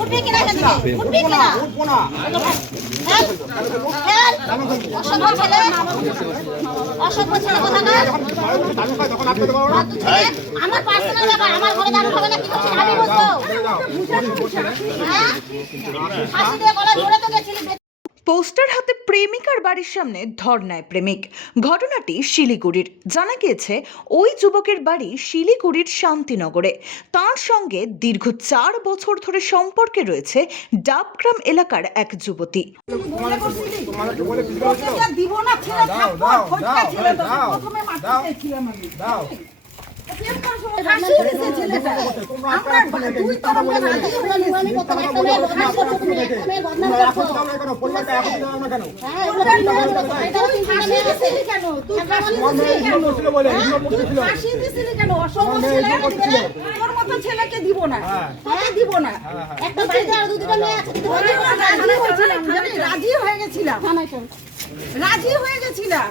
উঠবি কিনা উঠবি কিনা? উঠবো না অসভ্য ছেলে অসভ্য ছেলে কোথাকার? ফালতু আমার পার্সোনাল ব্যাপার আমার ঘরে দাঁড় হবে না? কি করছিস? আমি বলতো হ্যাঁ? দিয়ে গলায় ধরে তো গেছিলি পোস্টার হাতে প্রেমিকার বাড়ির সামনে ধর্নায় প্রেমিক। ঘটনাটি শিলিগুড়ির। জানা গিয়েছে ওই যুবকের বাড়ি শিলিগুড়ির শান্তিনগরে। তার সঙ্গে দীর্ঘ চার বছর ধরে সম্পর্কে রয়েছে ডাবগ্রাম এলাকার এক যুবতী। দিব না ছেলে প্রথমে ছেলে ছেলেকে দিব না তোকে দিব না একটা হয়েছিলাম রাজি হয়ে গেছিলাম রাজি হয়ে গেছিলাম।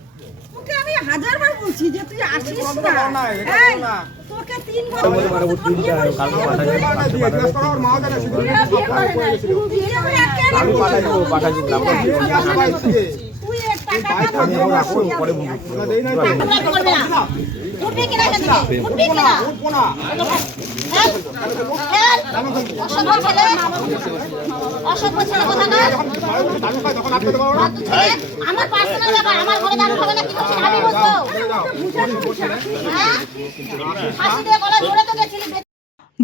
তোকে আমি হাজার বার বলছি যে তুই আসিস না। না, এই, তোকে তিন বার বলছি, আমি পাঠাই দেবো, পাঠাই দেবো। আমরা পার্সোনাল ব্যাপার আমার ঘরে দাঁড় খাবে না কি করছিস আমি হ্যাঁ ফাঁসি দিয়ে গলায় ধরে তো গেছিলি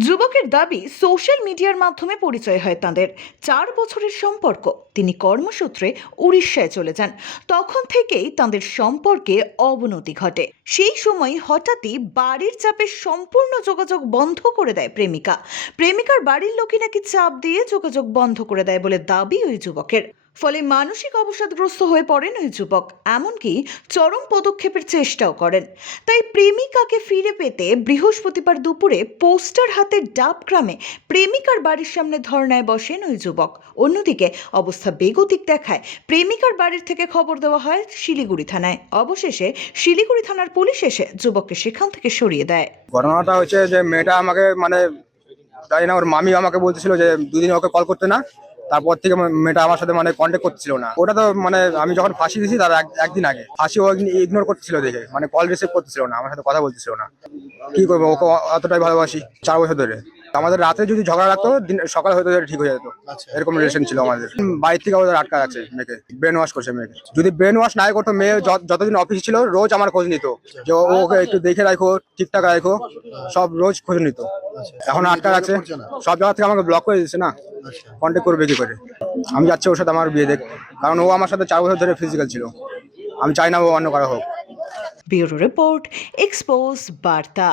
যুবকের দাবি সোশ্যাল মিডিয়ার মাধ্যমে পরিচয় হয় তাঁদের। চার বছরের সম্পর্ক, তিনি কর্মসূত্রে উড়িষ্যায় চলে যান। তখন থেকেই তাঁদের সম্পর্কে অবনতি ঘটে। সেই সময় হঠাৎই বাড়ির চাপে সম্পূর্ণ যোগাযোগ বন্ধ করে দেয় প্রেমিকা। প্রেমিকার বাড়ির লোকই নাকি চাপ দিয়ে যোগাযোগ বন্ধ করে দেয় বলে দাবি ওই যুবকের। ফলে মানসিক অবসাদগ্রস্ত হয়ে পড়েন ওই যুবক। এমনকি চরম পদক্ষেপের চেষ্টাও করেন। তাই প্রেমিকাকে ফিরে পেতে বৃহস্পতিবার দুপুরে পোস্টার হাতে ডাবগ্রামে প্রেমিকার বাড়ির সামনে ধর্নায় বসেন ওই যুবক। অন্যদিকে অবস্থা বেগতিক দেখায়। প্রেমিকার বাড়ির থেকে খবর দেওয়া হয় শিলিগুড়ি থানায়। অবশেষে শিলিগুড়ি থানার পুলিশ এসে যুবককে সেখান থেকে সরিয়ে দেয়। ঘটনাটা হচ্ছে যে মেয়েটা আমাকে মানে জানি না, ওর মামি আমাকে বলতেছিল যে দুদিন ওকে কল করতে না। তারপর থেকে মেয়েটা আমার সাথে মানে কন্ট্যাক্ট করছিল না। ওটা তো মানে আমি যখন ফাঁসি দিয়েছি তার এক- একদিন আগে। ফাঁসি ও ইগনোর করতেছিল দেখে। মানে কল রিসিভ করতেছিল না আমার সাথে কথা বলতেছিল না। কি করব ওকে অতটাই ভালোবাসি চার বছর ধরে। আমাদের রাতে যদি ঝগড়া রাখতো দিন সকাল হয়তো ঠিক হয়ে যেত। এরকম রিলেশন ছিল আমাদের। বাইরে থেকে ওদের আটকা আছে মেয়েকে। ব্রেন ওয়াশ করছে মেয়েকে। যদি ব্রেন ওয়াশ নাই করতো মেয়ে যত- যতদিন অফিস ছিল রোজ আমার খোঁজ নিত। যে ও- ওকে একটু দেখে রাখো ঠিকঠাক রাখো সব রোজ খোঁজ নিত। এখন আটকা রাখছে সব জায়গা থেকে আমাকে ব্লক করে দিচ্ছে না। কন্ট্যাক্ট করবে কি করে? আমি যাচ্ছি ওর সাথে আমার বিয়ে দেখ, কারণ ও আমার সাথে চার বছর ধরে ফিজিক্যাল ছিল। আমি চাই না ও অন্য করা হোক। ব্যুরো রিপোর্ট এক্সপোজ বার্তা।